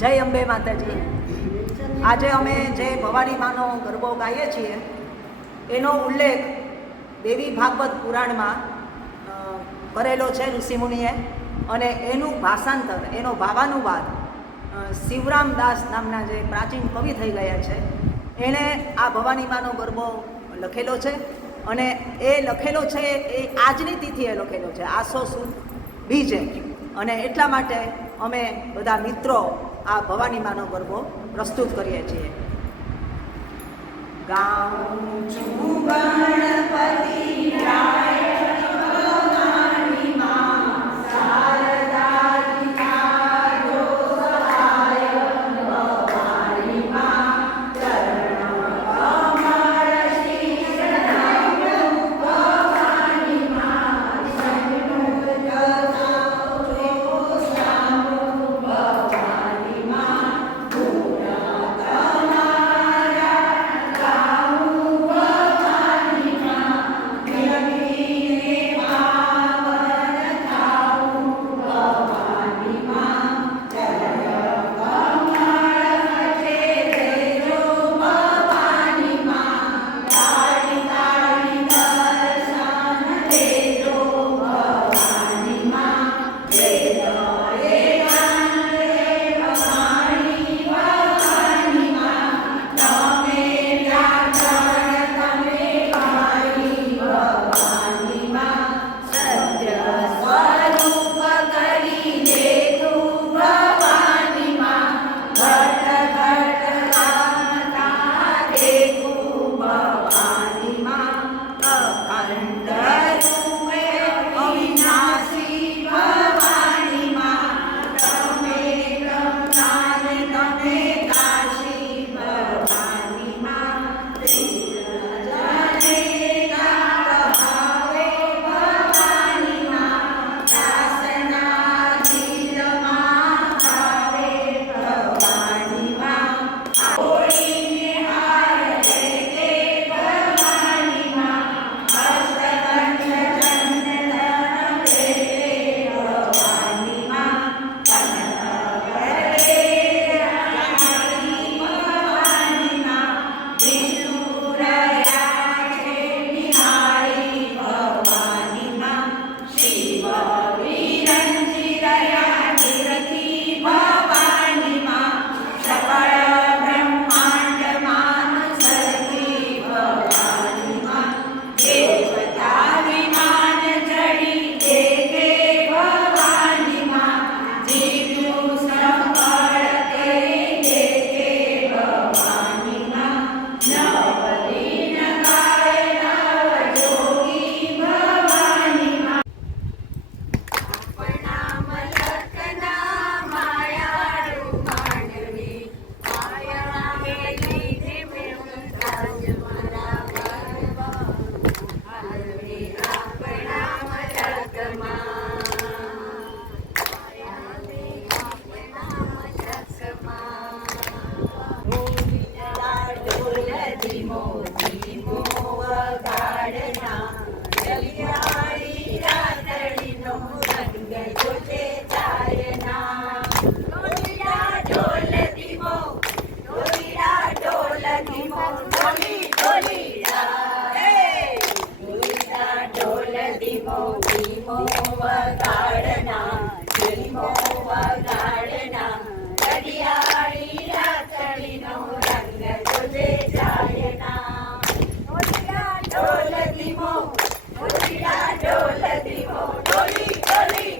જય અંબે માતાજી. આજે અમે જે ભવાની માનો ગરબો ગાઈએ છીએ એનો ઉલ્લેખ દેવી ભાગવત પુરાણમાં કરેલો છે ઋષિમુનિએ, અને એનું ભાષાંતર, એનો ભાવાનુવાદ શિવરામદાસ નામના જે પ્રાચીન કવિ થઈ ગયા છે એણે આ ભવાની માનો ગરબો લખેલો છે. અને એ લખેલો છે એ આજની તિથિએ લખેલો છે, આસો સુદ બીજે. અને એટલા માટે અમે બધા મિત્રો આ ભવાની માનો ગરબો પ્રસ્તુત કરીએ છીએ. ગાઉં છું ગણપતિ રાય ભવાની માં શારદા દીકારો સહાય ભવાની માં ચરણ કમળ શીશ નમો ભવાની માં શરણો જગાઓ શ્યામો ભવાની માં પૂરા તમારા ગાઉં ભવાની માં વગાડના રડિયાળી રાખડીનો રંગ જોજે જાયના મોતીડા ઢોલ ધીમો મોતીડા ઢોલ ધીમો ડોલી ડોલી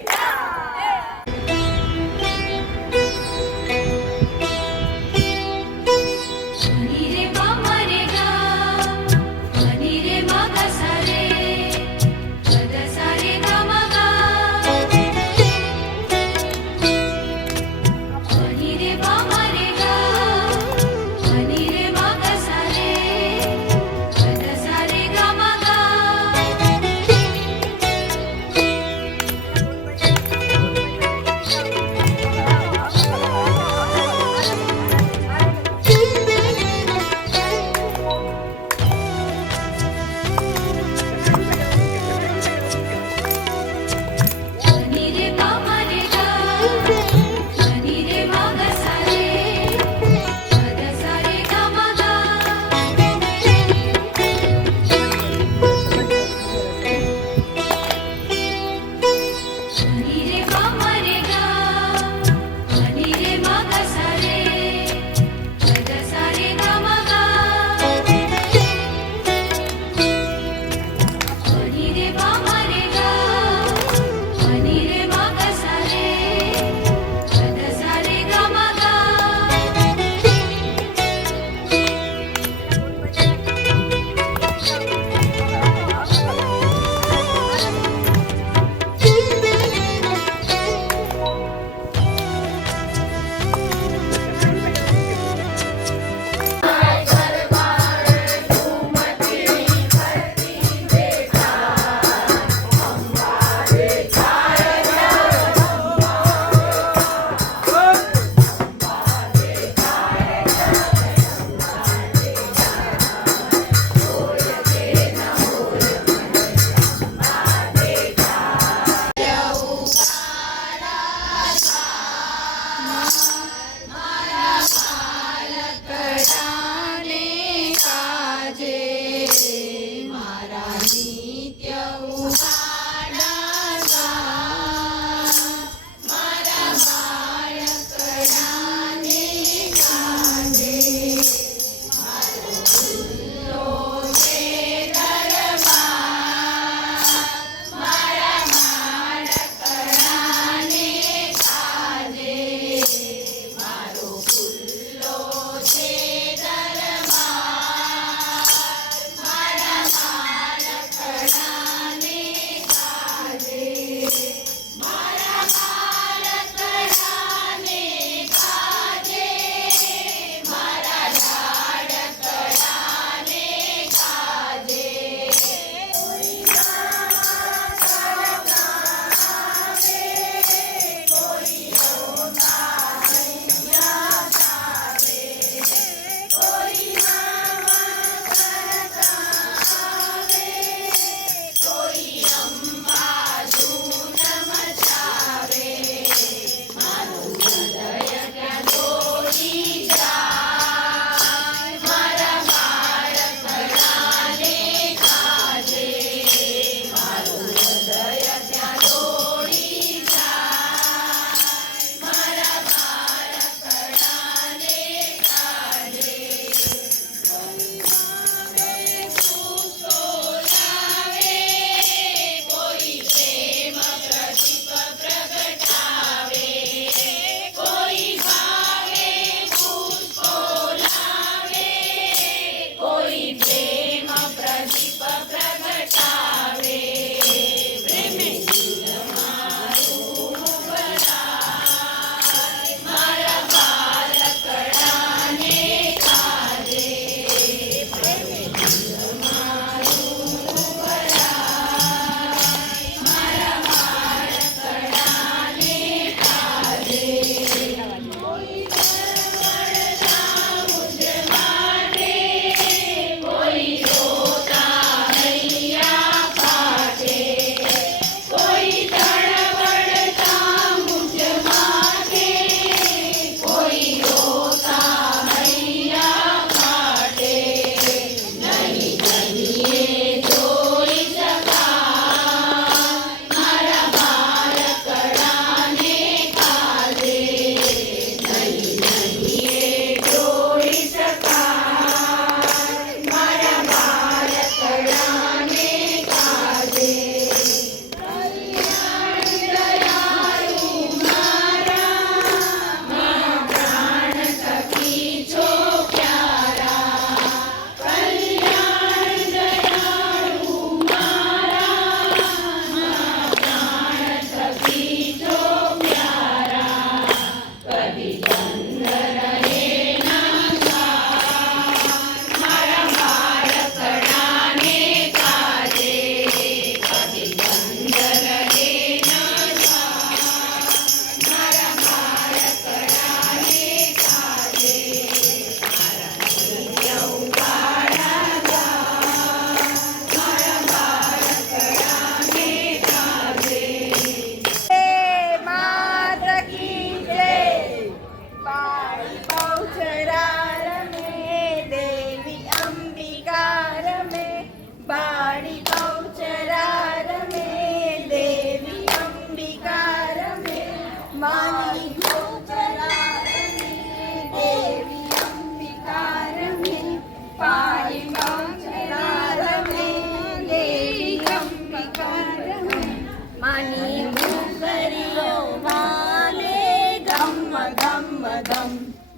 ઘમ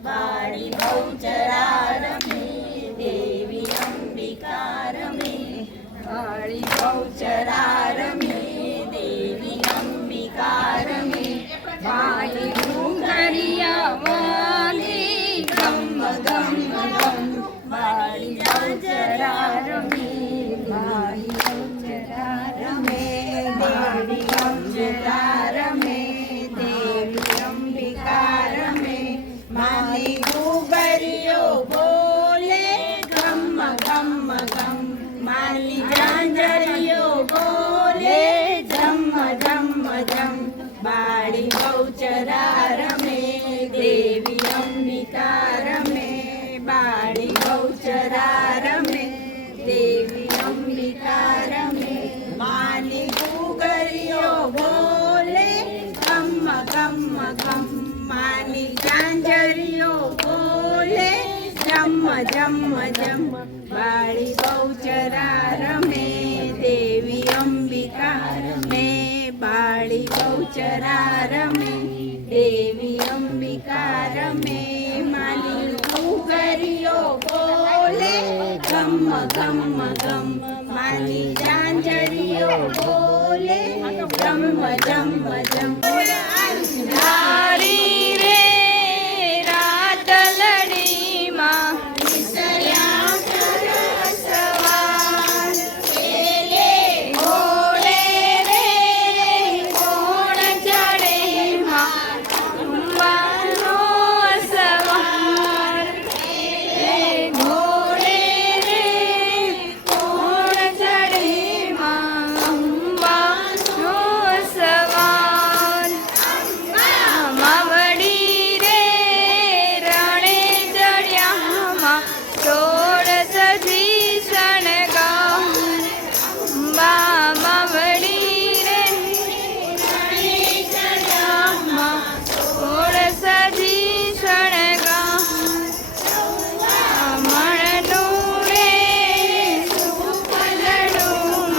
વાળી બહુચરા રમે દેવી અંબિકા રમે વાળી બહુચરા રમે દેવી અંબિકા રમે વાળી ઘૂંઘરિયા વાગે ગમ ગમ ગમ વાળી બહુચરા રમે વાળી બહુચરા રમે દેવી અંબિકા રમે દેવી અંબિકા રમે માની ઘૂંઘરિયો બોલે ગમ ગમ ગમ માની ઝાંઝરિયો બોલે જમ જમ જમ બાળી બહુચરા રમે દેવી અંબિકા રમે બાળી બહુચરા રમે દેવી અંબિકા રમે માની ઘૂંઘરિયો બોલે ગમ ગમ ગમ માની ઝાંઝરિયો બોલે જમ જમ જમ બાળી બહુચરા રમે દેવી અંબિકા રમે બાળી બહુચરા રમે દેવી અંબિકા રમે માની ઘૂંઘરિયો બોલે ગમ ગમ ગમ માની ઝાંઝરિયો બોલે જમ જમ જમ ધારી રે રાતલડીમાં વિસર્યા સવાર પેલે ઘોડે રે કોણ ચડે માં અંબાનો સવાર પેલે ઘોડે રે કોણ ચડે માં અંબાનો સવાર માવડી રે રણે ચડ્યામાં સોળ સજી શણગાર માવડી રે રણે ચડ્યામાં સોળ સજી શણગાર મણનું રે સુપલડુમાં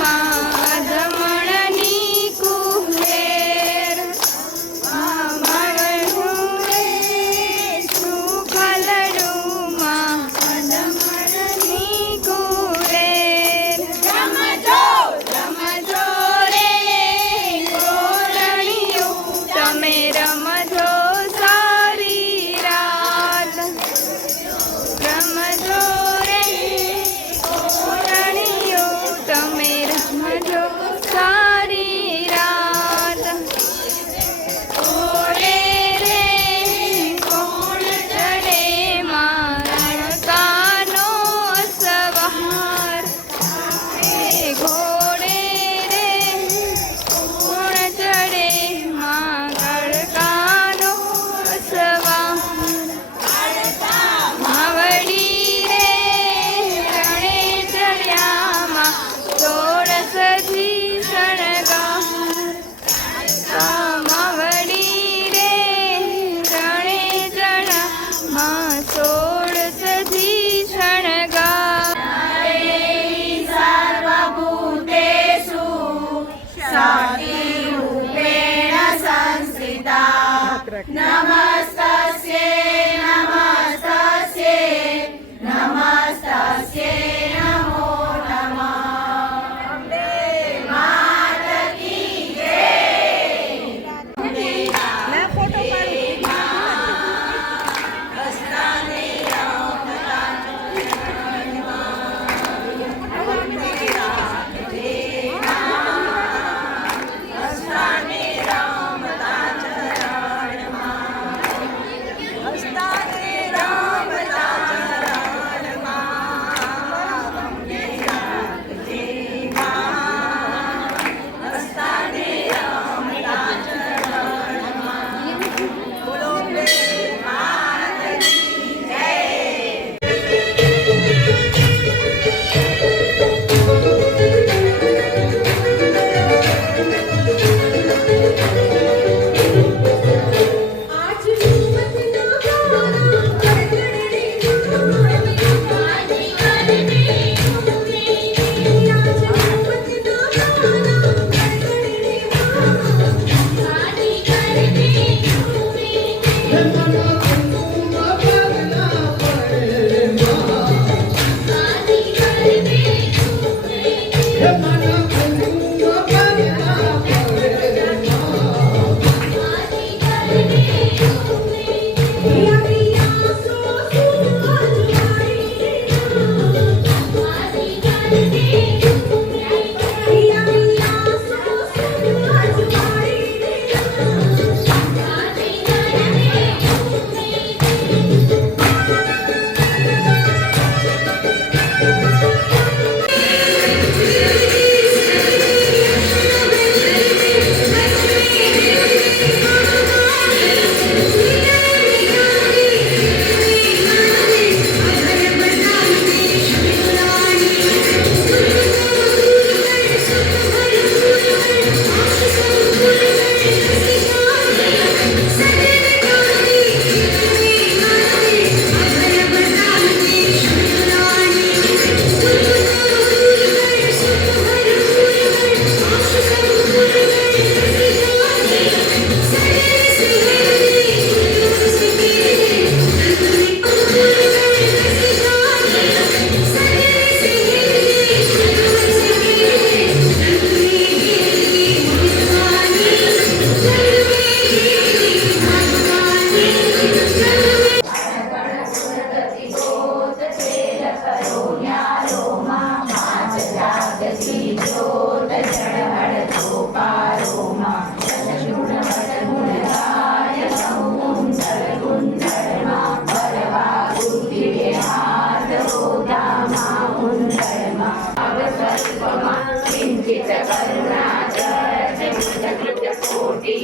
ધમણની કુલેર સારી રાત ઘોડે રે કોણ ચડે મારણકાનો સવાર ઘોડે રે કોણ ચડે મારણકાનો સવાર માવડી રે રણે ચડ્યામાં સોળ સજી શણગાર માવડી રે રણે ચડ્યામાં સોળ સજી શણગાર સર્વભૂતેષુ સતીરૂપેણ સંસ્થિતા નમસ્તસ્યે નમસ્તસ્યે નમસ્તસ્યે નમો નમઃ Thank you.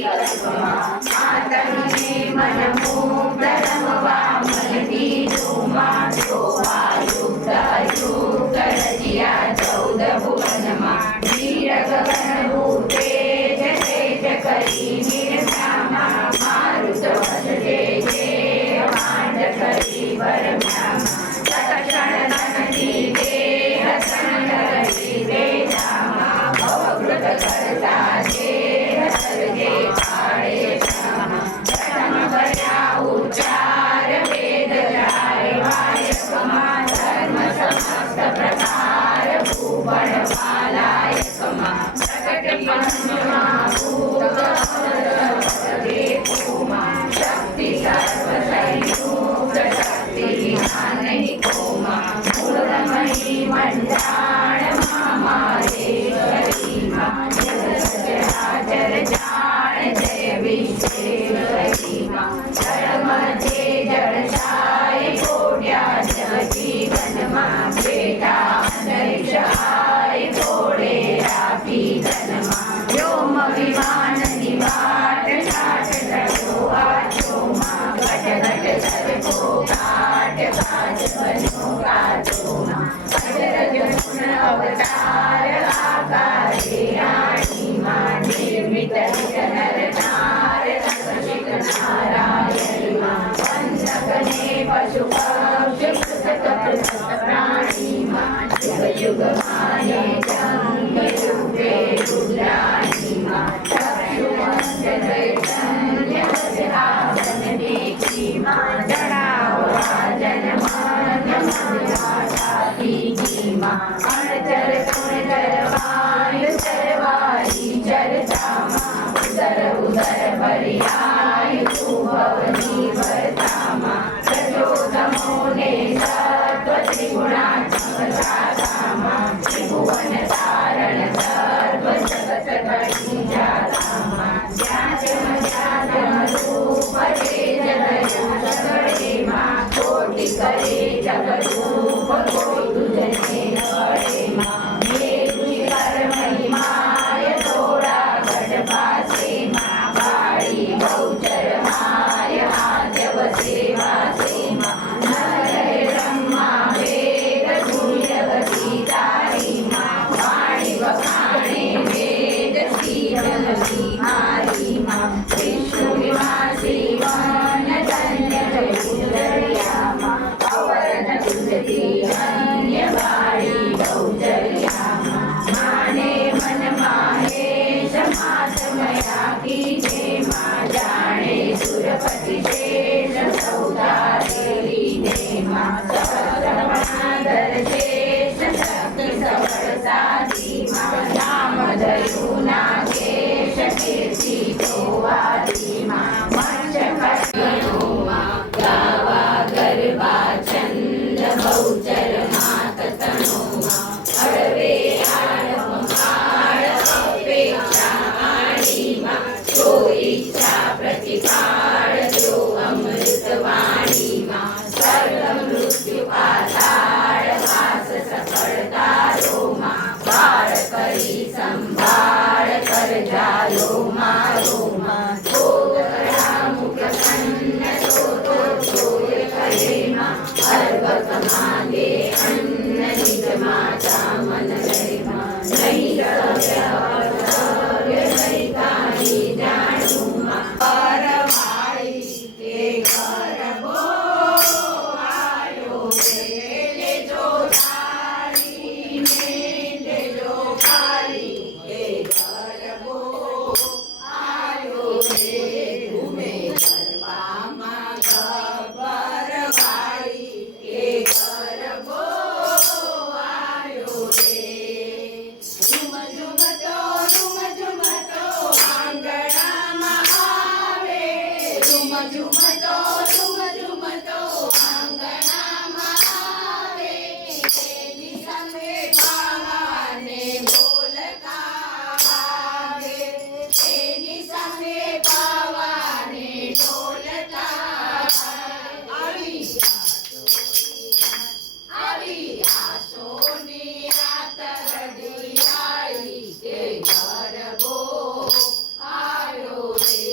કલ્પમાં માતંગને મન મુગ્ધ રમવા મનની ધૂમાં જોવા યુક્ત અયુક્ત રચિયા 14 ભુવનમાં વીર ગગન ભૂતે તેજ કરી નિર્મ્યામાં મારુત વસજે જે માંડ કરી પરમ્યામાં તત્ક્ષણ તનની દેહ તનની વેદામાં ભવકૃત કરતા દેહ સર્જે પાડે ક્ષમા જન્મ કર્યા ઉચ્ચાર વેદ જાય વાયકમાં ધર્મ સમસ્ત પ્રકાર ભૂપણ વાલાયકમાં પ્રકટ પંચમાં ભૂત દેવોમાં શક્તિ સર્વ સંયુક્ત શક્તિ જ્ઞાનૈકોમાં મૂળમણી મંડાણમાં માહેશ્વરીમાં જગત ચરાચર જાણ જય વિશ્વેશ્વરીમાં જળમધ્યે જળશાય કોટ્યા જગજીવનમાં બેટા અંતરિક્ષાય ઘોડે રાખી ધનમાં વ્યોમ વિમાનની વાટ ઠાઠ ઠઠો આચોમાં ઘટ ઘટ સરખો કાટ કાચ બનો કાચોમાં અજરજ ગુણ અવતાર આકારે રાણીમાં નિર્મિત નર નાર રસિક નારાયણીમાં વંદકને પશુ પક્ષી પૃથક પ્રાણીમાં યુગ યુગ માને જંગ યુગે રુદ્રાણીમાં ચક્ષુવંત ચૈતન્ય આસન દેખીમાં જણાવો રાજન માન્ય મનવાસાતીમાં અણચર ગુણચર વાયુ ચરવારી ચરતામાં ઉદર ઉદર પર્યાય ભવની વર્તામાં પ્રચોદમોને સત્વ ત્રિગુણાત્મક સાગામાં ત્રિભુવન તારણ સર્વ જગત ઘડી જાતામાં જ્ઞાતમ જ્ઞાતમ રૂપ છે જગયું સગળેમાં કોટિ કરે જગરૂપ કોઈ તુજને કળેમાં મેઘુષિ કર મહિમાય થોડા ઘટ પાસેમાં વાળી બહુચર માય હાજવ સેવા સેમાં નર બ્રહ્મા વેદ ગુણ્ય ગતિ તારીમાં વાણી વખાણે વેદ શ્રીજન વિહારીમાં વિષ્ણુ વિમાસી વન ધન્ય જયુદરિયામાં અવરત તુલસી અન્ય વાળી બહુચર્યામાં માને મન માહેશ માતમયા કીજે માં જાણે સુરપતિ શેષ સૌદારેલી દેમાં સહસ્રમણાધર શેષ શક્તિ સફળ સાધીમાં નામ ધર્યું નાગેશ કીર્તિ ગોવાદીમાં મંચ કરોમાં ગાવા ગરબા છંદ બહુચર માત તનોમાં અળવે આડમ કાળ અપેક્ષા વાણીમાં જો ઈચ્છા પ્રતિકાળ જો અમૃત વાણીમાં સર્વ મૃત્યુ પાતાળ વાસ સફળ તારોમાં બાળ કરી સંભાળ કર જાયો મારોમાં ભોગળા મુખ કન્ન તો જોય કરેમાં અર્વક માંગે અન્ન નિજ માતા મન લયમાં નહીં શક્ય અસર્ય નહીં કાંઈ જાણુમાં પરવાળી તે ગરબો આયો રે લેજો તાળી ને લેજો કાળી તે ગરબો આયો રે ઘૂમે ગરબામાં ગબ્બર વાળી તે ગરબો આયો રે ઝુમ ઝુમતો આંગણામાં આવે ઝુમ ઝુમતો આંગણામાં આવે તેની સામે પાવાને ઢોલકા વાગે તેની સામે પાવાને ઢોલકા આવી આસોની રાત રડી આવી તે ગરબો આયો રે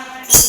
Yeah.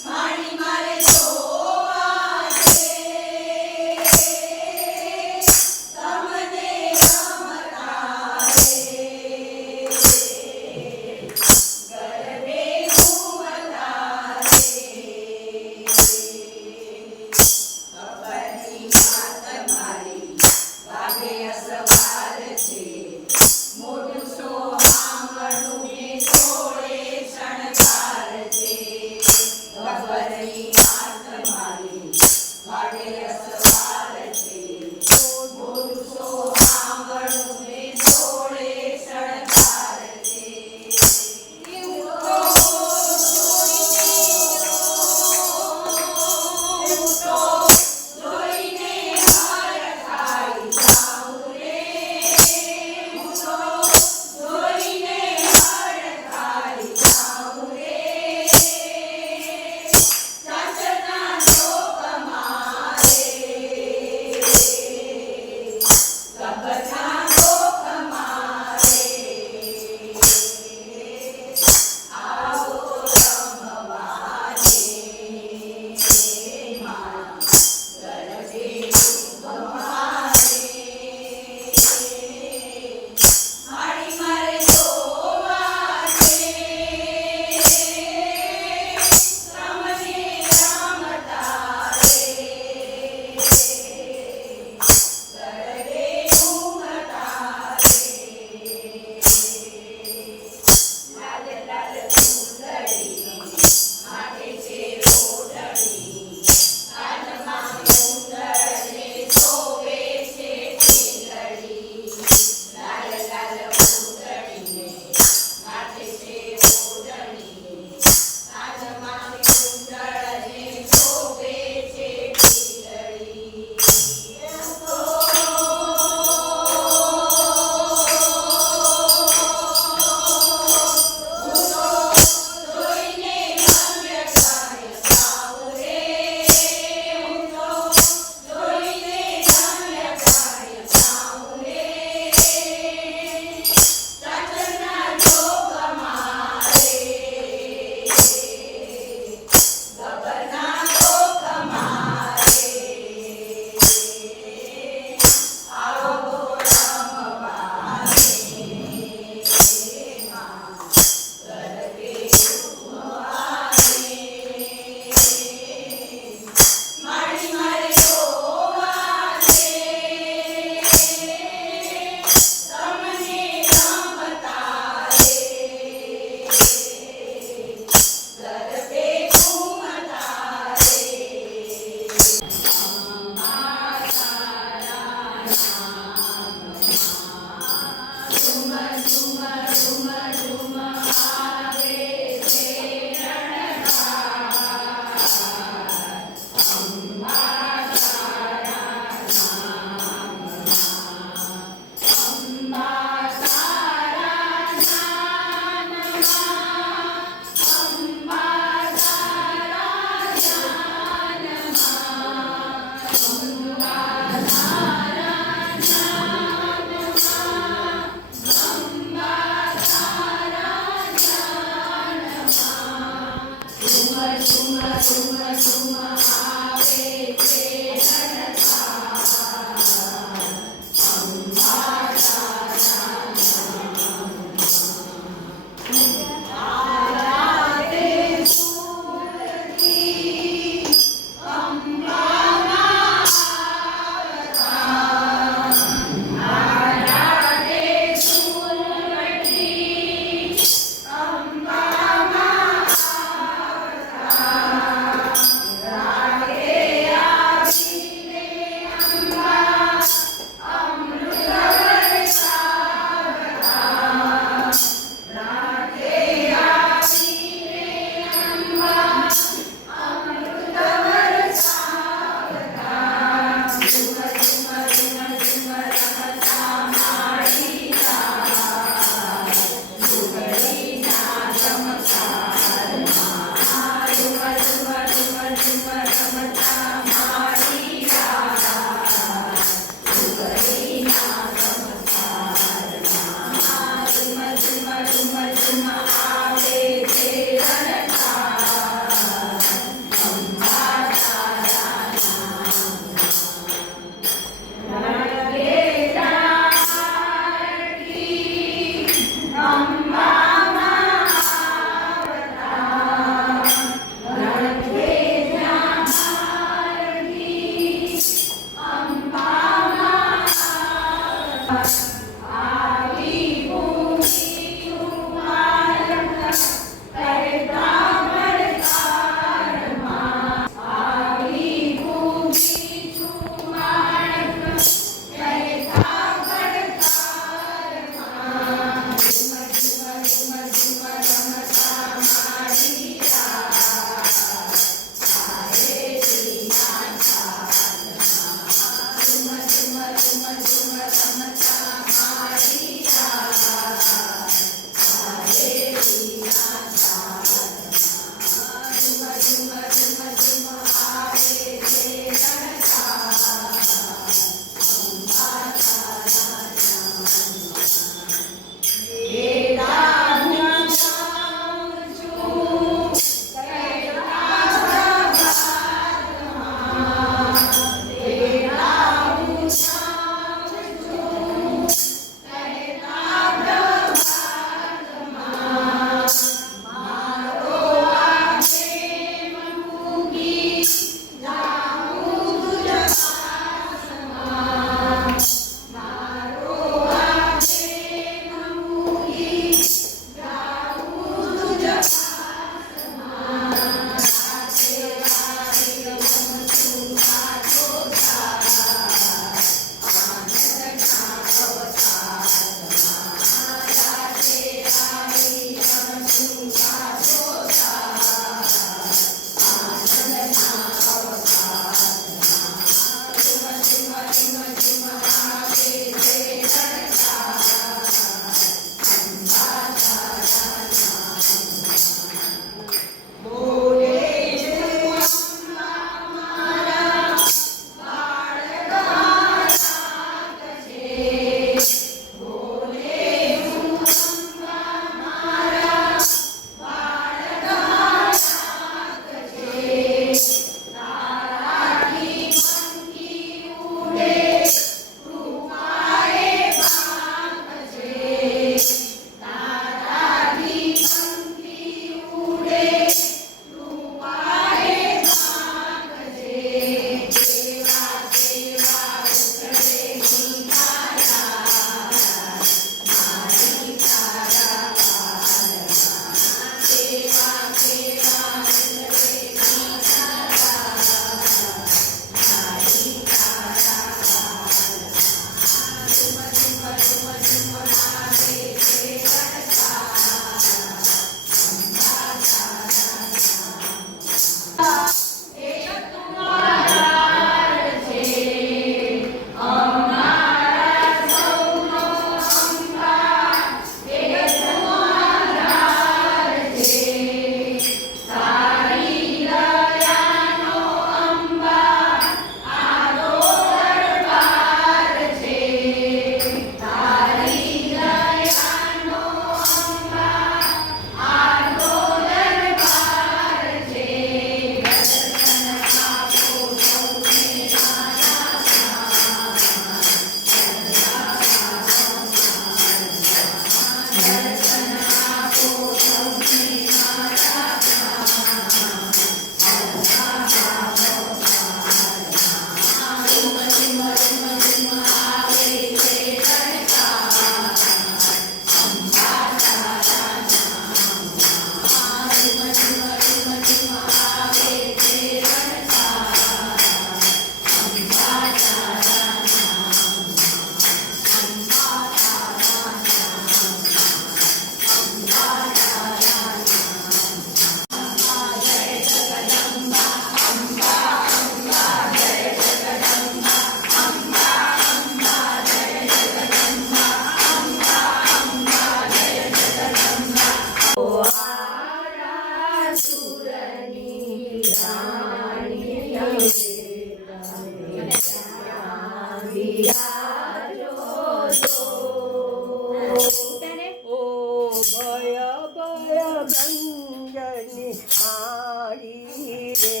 ભંજની મારી રે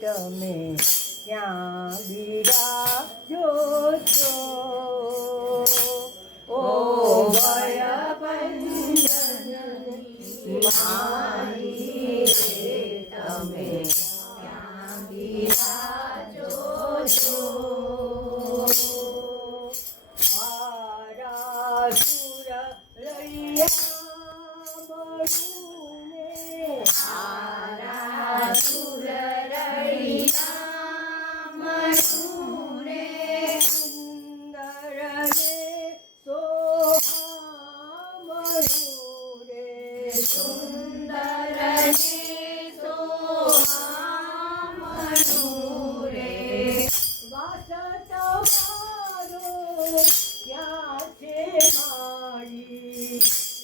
તમે ક્યાં બિરાજો છો ઓ ભય ભંજની મારી રે તમે ક્યાં બિરાજો છો આરાસુર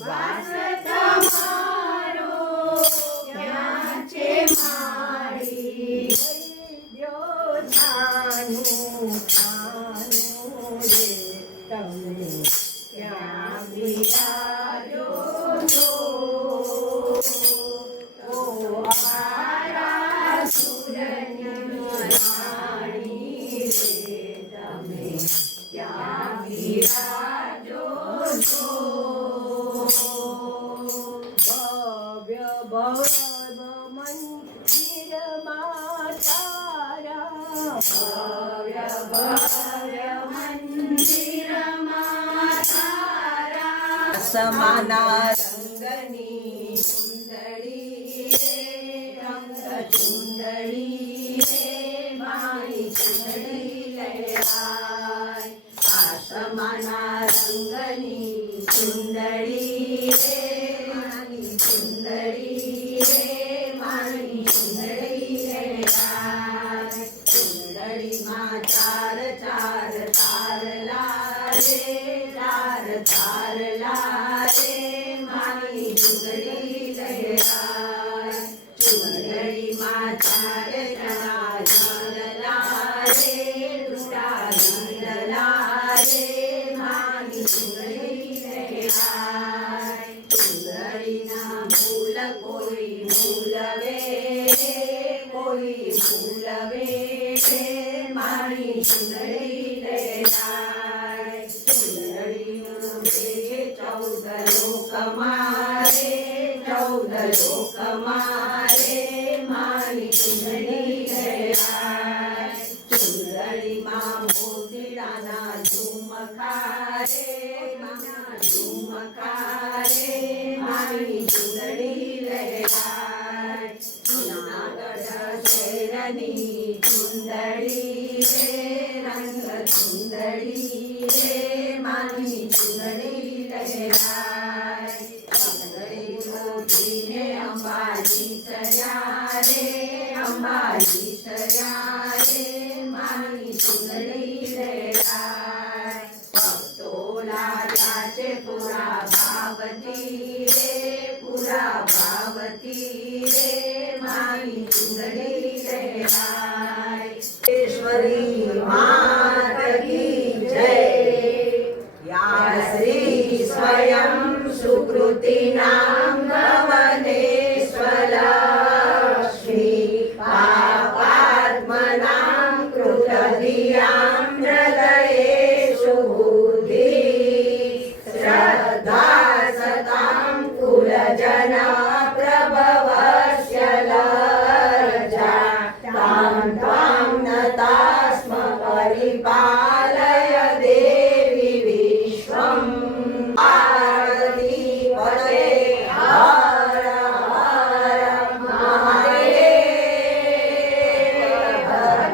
વાસ તમારો ભવ મંદિરમાં તારા ભવ્ય ભવ્ય મંદિરમાં તારા સમાના રંગની સુંદરી રે રંગ સુંદરી રે મારી સુંદરી લહેરાય આસમાના રંગની સુંદરી રે મારી સુંદરી રે મારી સુંદરી લહેરાય સુંદરીમાં ચાર ચાર તારલા રે ચાર તારલા રે મારી સુંદરી લહેરાય સુંદરીમાં ચાર ચાર તારલા રે રૂડા લીલા રે મારી સુંદરી લહેરાય સુંદરીના મૂલ કોઈ મૂલવે રે કોઈ મૂલવે રે મારી સુંદરી લહેરાય સુંદરીનો બે 14 લોકમાં રે 14 લોકમાં રે મારી સુંદરી લહેરાય સુંદરીમાં મોતીડાના ઝુમખા રે ઝુમખા રે મારી સુંદરી લહેરાય જૂનાગઢ શહેરની સુંદરી રે રંગ સુંદરી રે મારી સુંદરી લહેરાય સુંદરી મોતીને અંબાજી સયા રે અંબાજી સયા રે મારી સુંદરી લહેરાય ભક્તોલા છે પૂરા ભાવતી રે પૂરા ભાવતી રે મારી સુંદરી લહેરાય ઈશ્વરી માત કી જય યા શ્રી સ્વયં સુકૃતિ નામ ભવનેશ્વરશ્રી પાપાત્મનાં કૃતધિયાં હૃદયેષુ બુદ્ધિ શ્રદ્ધા સતાં કુલજન પ્રભવસ્ય લજ્જા તાં ત્વાં નતા સ્મ પરિપાલય દેવી વિશ્વં પાર્વતી પતે હર હર મહાદેવ હર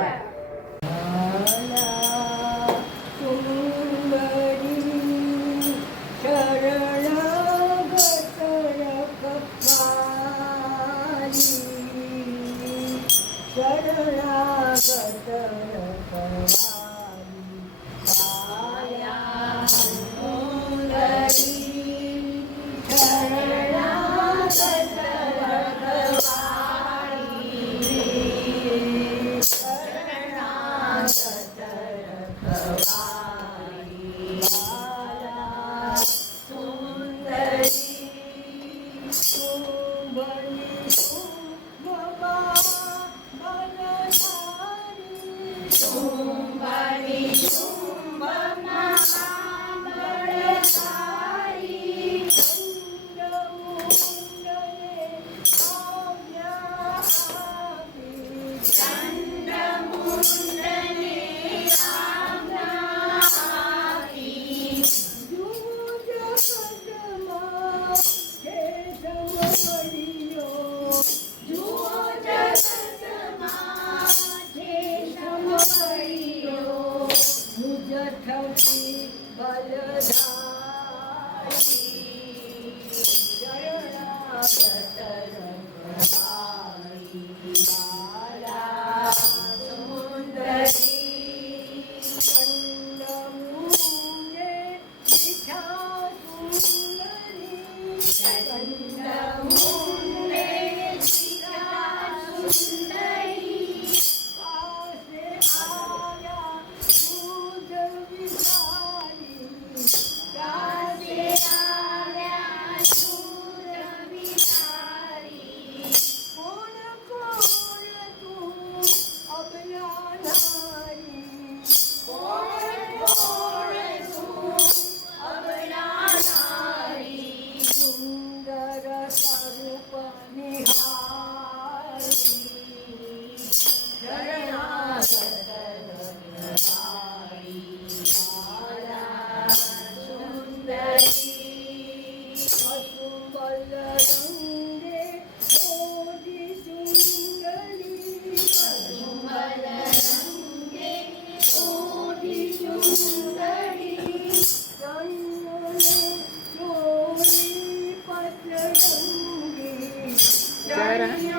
શરણ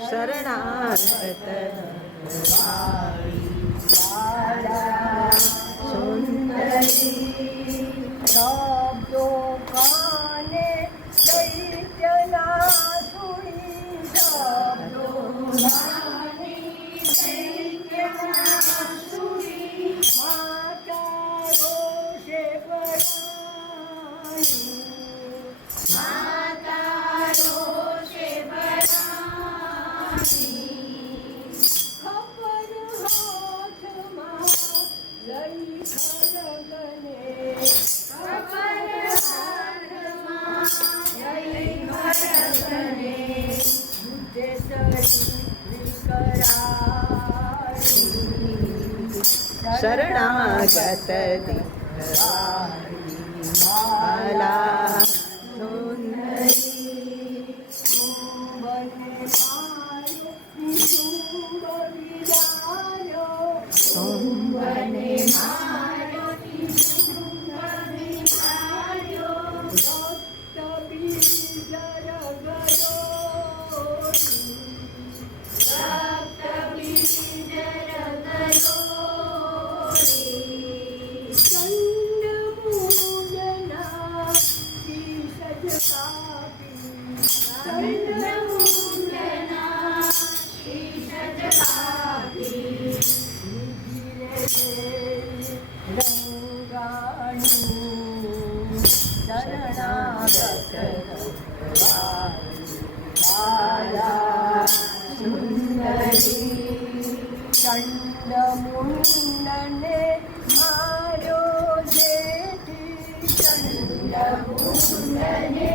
શરણાગત શબ્દો કાને દૈત્યના સુણી શબ્દો કાને દૈત્યના સુણી માતા રોષે પરાણી માતા રોષે પરાણી ખબર હાથમાં લઈ ખડગને ખબર હાથમાં લઈ ખડગને યુદ્ધે સરી કરાળી શરણાગત માલા સુંદરી સોમવને મારો ચંડમુંડને મારો જેઠી ચંડમુંડને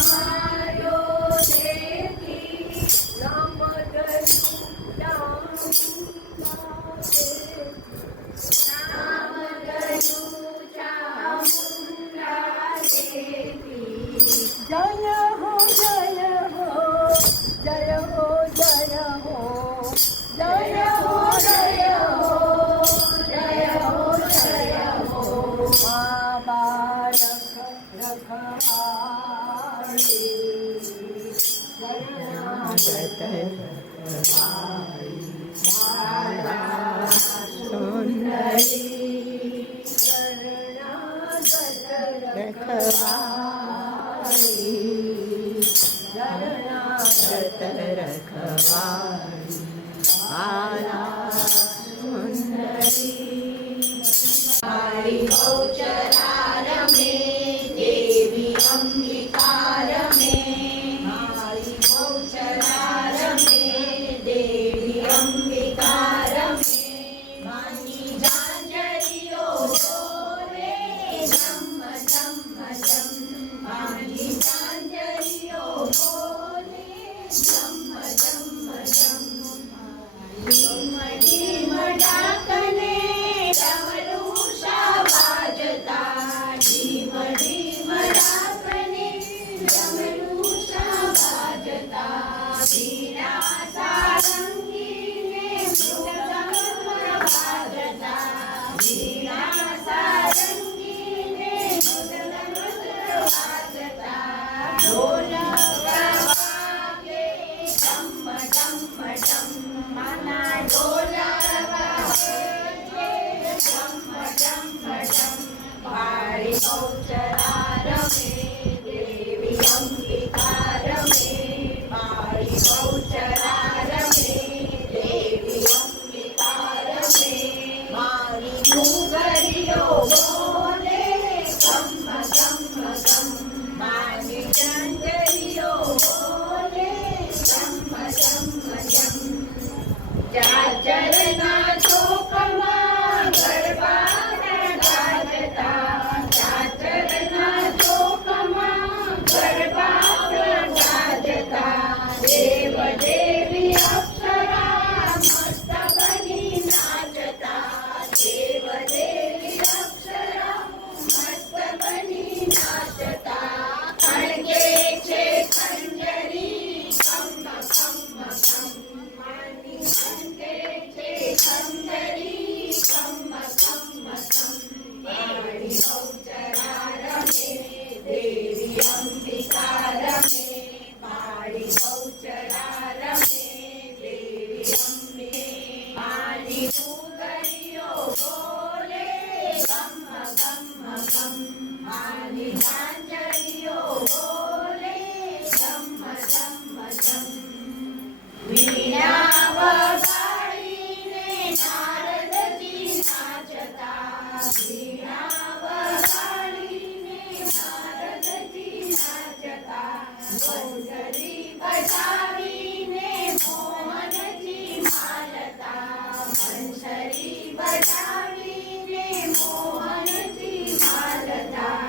મારો જેઠી જય હો જય હો જય હો જય હો જય હો જય હો જય હો જય હો મા બાળક રખવાળી શરણાગત માલા સુંદરી રખવાળી શરણાગત રખવાળી માલા સુંદરી મારી ગૌચરા રમે દેવી અંબિકા રમે મારી ગૌચરા રમે દેવી અંબિકા રમે માની જાંજરીઓ બોલે જમ જમ જમ માની જાંજરીઓ બોલે જમ જમ જમ મડી મડાકને ડમરૂ વાજતા ઢીમ ઢીમ ડાકને ડમરૂ વાજતા વીણા સારંગીને મૃદંગ વાજતા વીણા સારંગીને મૃદંગ વાજતા ઢોલ વાગે ઢમ ઢમ ઢમ માના ઢોલ વાગે ઢમ ઢમ ઢમ મારી ગૌચરા રમે દેવી અંબિકા રમે મારી ગૌચરા રમે દેવી અંબિકા રમે મારી ડુંગરીઓ બોલે ગમ ગમ ગમ મારી જાંજરીઓ બોલે ગમ ગમ ગમ ચાચરના ચોકમાં ગરબા ગાજતા ચાચરના ચોકમાં ગરબા ગાજતા દેવ દેવી અપ્સરા મસ્ત બની નાચતા દેવ દેવી અપ્સરા વીણા વગાડીને નારદજી નાચતા ગોંજરી બજાવીને મોહનજી માલતા બંસરી બજાવીને મોહનજી માલતા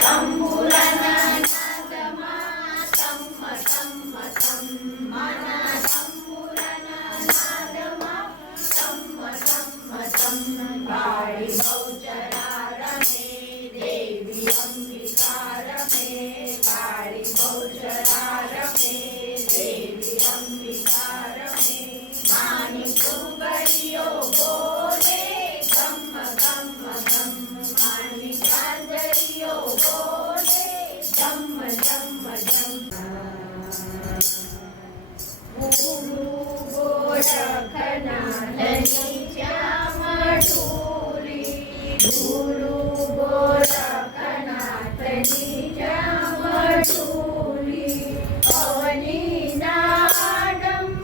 તંબુરાના નાદમાં તમ તમ તમ માના તંબુરાના નાદમાં તમ તમ તમ કાળી બહુચરા રમે દેવી અંબિકા રમે કાળી બહુચરા રમે દેવી અંબિકા રમે માની ડુંગરીઓ બોલે ગમ ગમ ગમ માની ચાંદરીઓ બોલે જમ જમ જમ ગુરુ ગોરખના ધની જામઠુરી ગુરુ ગોરખના ધની જામઠુરી અવનીના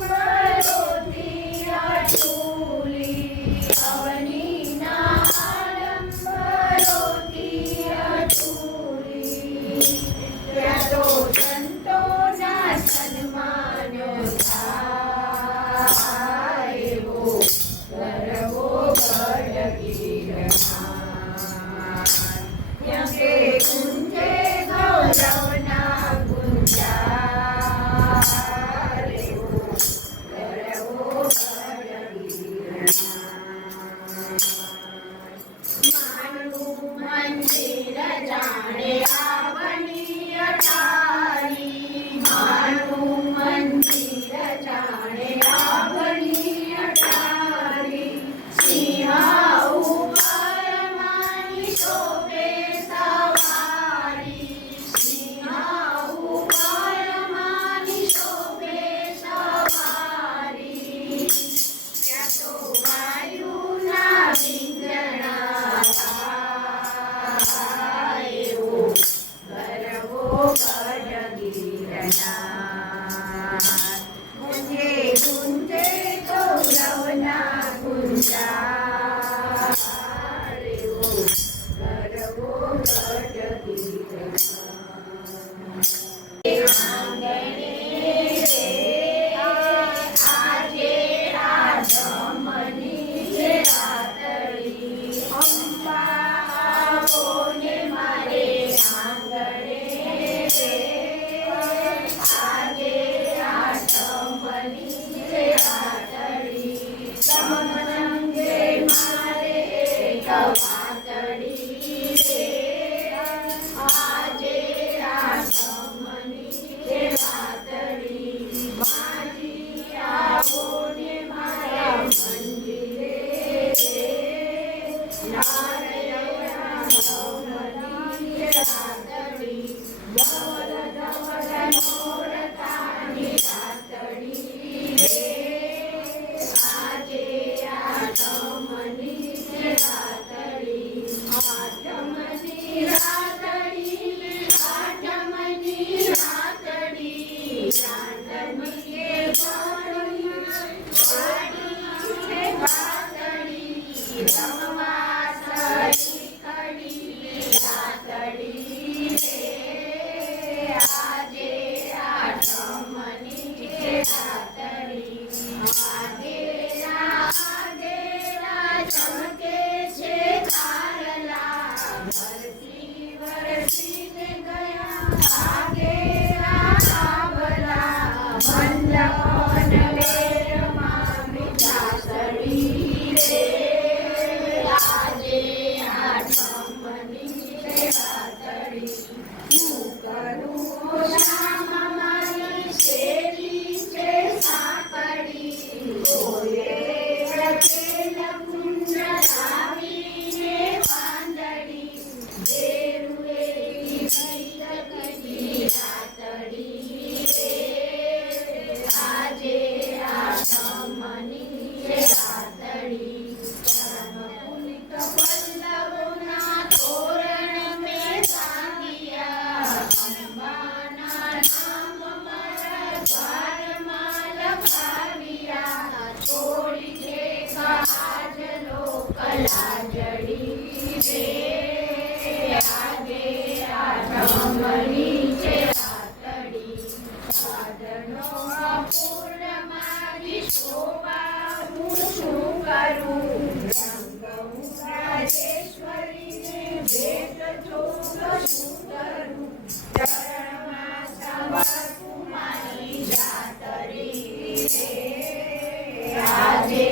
આડંબરોથી અઠુલી અવનીના આડંબરોથી અઠુલી ત્યાં તો સંતોના સન્માનો થાય એવો ગરવો ગઢગીરનાર. ત્યાં કે ગુંજે ગૌરવના ગુંજાર એવો ગરવો ગઢગીરનાર. માનું મંદિર જાણે આવની અટારી માનું મંદિર જાણે આવની અટારી સિંહ ઉપર માની શોભે સવારી સિંહ ઉપર માની શોભે સવારી ત્યાં તો વાયુના વિંજણા થાય એવો ગરવો ગઢગીરનાર. ગુંજે ગુંજે ગૌરવના ગુંજાર એવો ગરવો ગઢગીરનાર. આંગણે આજે રાધમની રાતડી અંબા આવો ને મારે આંગણે આજે રાધમની રાતડી સમનંગે મારે વાતડી રે આજે રાધમની રાતડી માજી આવો ને મારા મંદિરે નારાયણ ભવની રાતડી ધવલ ધવલ નોરતાની રાતડી રે આજે આઠમની રાતડી આઠમની રાતડી આઠમની રાતડી ચાંદનીએ પાડી છે વાતડી રમવા સરી ખડી રાતડી રે આજે આઠમની રાતડી આગેરા આગેરા ચમકે છે તારલા ભરતી ભેટ જોગ શું કરું, ચરણમાં સમર્પું મારી જાતરી રે. આજે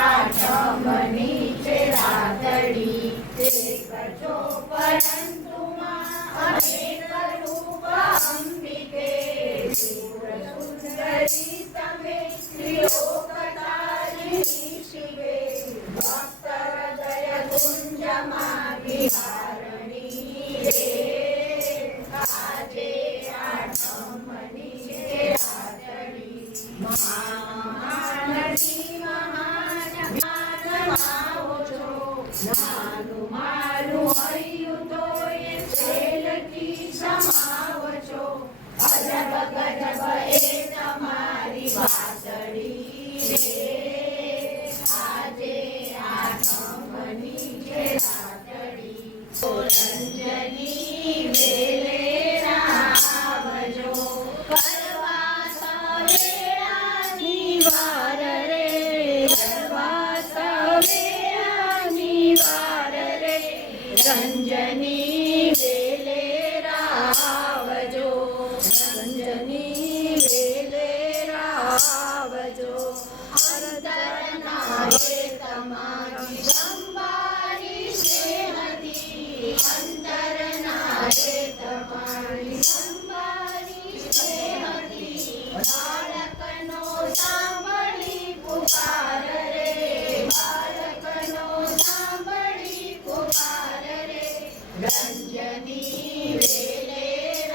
આઠમની છે રાતડી, તે કરજો પરંતુ અનેક રૂપ અંબિકે. સુંદરી તમે ત્રિલોકતારિણી શિવે, ભક્ત હૃદય કુંજમાં વિહારણી રે. આજે આઠમની છે રાતડી, મહાનથી મહાન માનવાઓ છો. નાનું મારું હૈયું તો એ છેલથી સમાવો છો. અજબ ગજબ એ તમારી વાતડી રે. આજે આઠમની છે રાતડી, રંજની વેલે આવજો. કરવા સવેળાની વાર રે, કરવા સવેળાની વાર રે. રંજની વેલે આવજો, રંજની વેલે આવજો. અંતરના હે તમારી સંભાળી સ્નેહથી, અંતરના હે તમારી સંભાળી સ્નેહથી. બાળકનો સાંભળી પુકાર રે, બાળકનો સાંભળી પુકાર રે. રંજની વેલે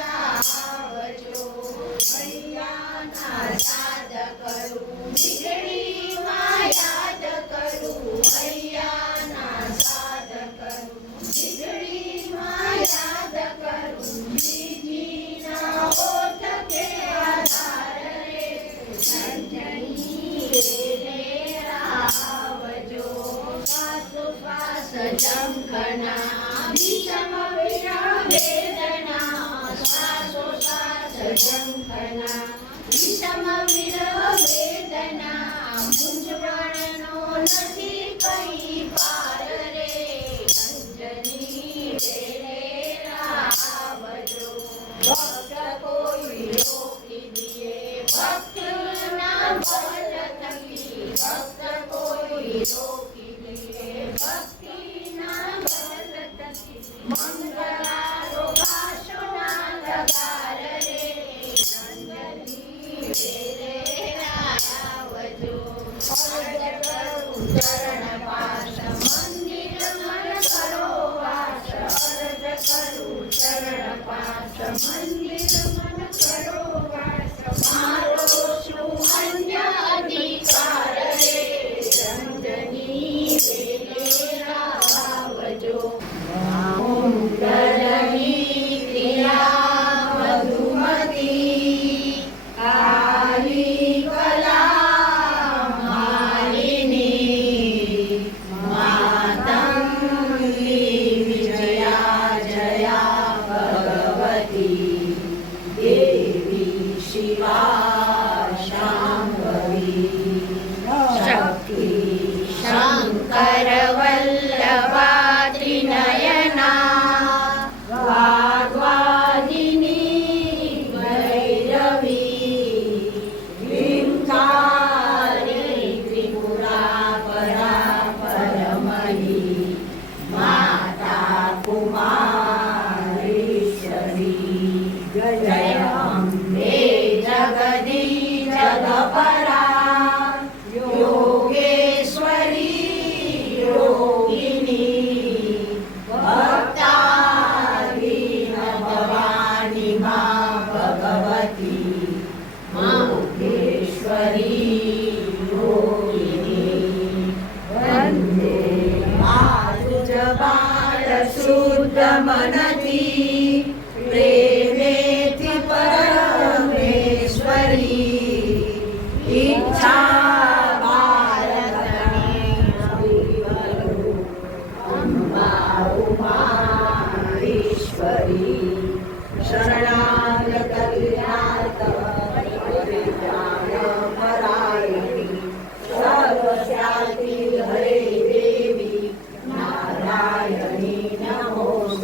આવજો. હૈયાના સાદ કરું, વીજળીમાં યાદ કરું. હૈયાના સાદ કરું, વીજળીમાં યાદ કરું. બીજીના ઓઠ કે આધાર રે. રંજની વેલે આવજો. શ્વાસ ઝંખના વિષમ વિરહ વેદના, શ્વાસોશ્વાસ ઝંખના વિષમ વિરહ વેદના. મૂંઝવણનો નથી કઈ પાર રે. રંજની વેલે આવજો. ભક્ત કોઈ રોકી દિએ ભક્તના બળ થકી, ભક્ત કોઈ રોકી દિએ ભક્તિના બળ થકી. મંગળારો વાસુના લગાર રે. રંજની વેલે આવજો. અરજ કરું ચરણ પાસ, મંદિર મન કરો વાસ. અરજ કરું ચરણ પાસ, મંદિર મન કરો વાસ. મારો શું અન્ય અધિકાર રે. રંજની વેલે આવજો. મંગલની ક્રિયા મધુમતી, કાલી કલા માલિની. માતંગી વિજયા જયા ભગવતી, દેવી શિવા શાંભવી. શક્તિ શંકર વલ્લભા ત્રિનયના, વાગ્વાદિની ભૈરવી. વિંધારી ત્રિપુરા પરા પરમહી, માતા કુમારેશ્વરી. જય અંબે જગદી જગપરા, યોગેશ્વરી યોગિની. ભક્તાધીન ભવાની મા ભગવતી, યોગેશ્વરી યોગિની. વંદે માતુજ બાળ શુદ્ધ મનથી, પ્રેમેથી પરમેશ્વરી. ઈચ્છા ભારતની અંબા ઉમા ઈશ્વરી. શરણાગત વિરાત પરિત્રાણ પરાયણી, સર્વસ્યાતિ હરે દેવી નારાયણી નમોસ્તુતે.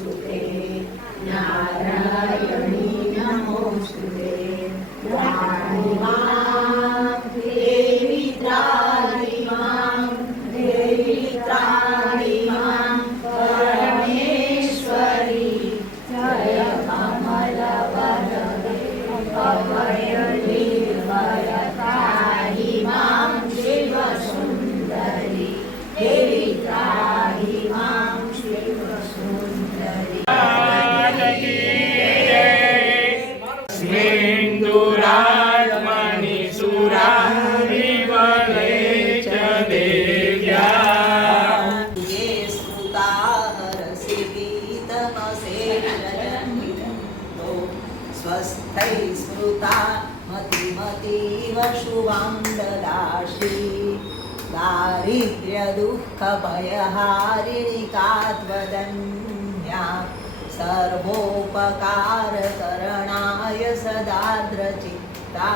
शुभां ददासि दारिद्र्यदुःखभयहारिणि का त्वदन्या सर्वोपकारकरणाय सदार्द्रचित्ता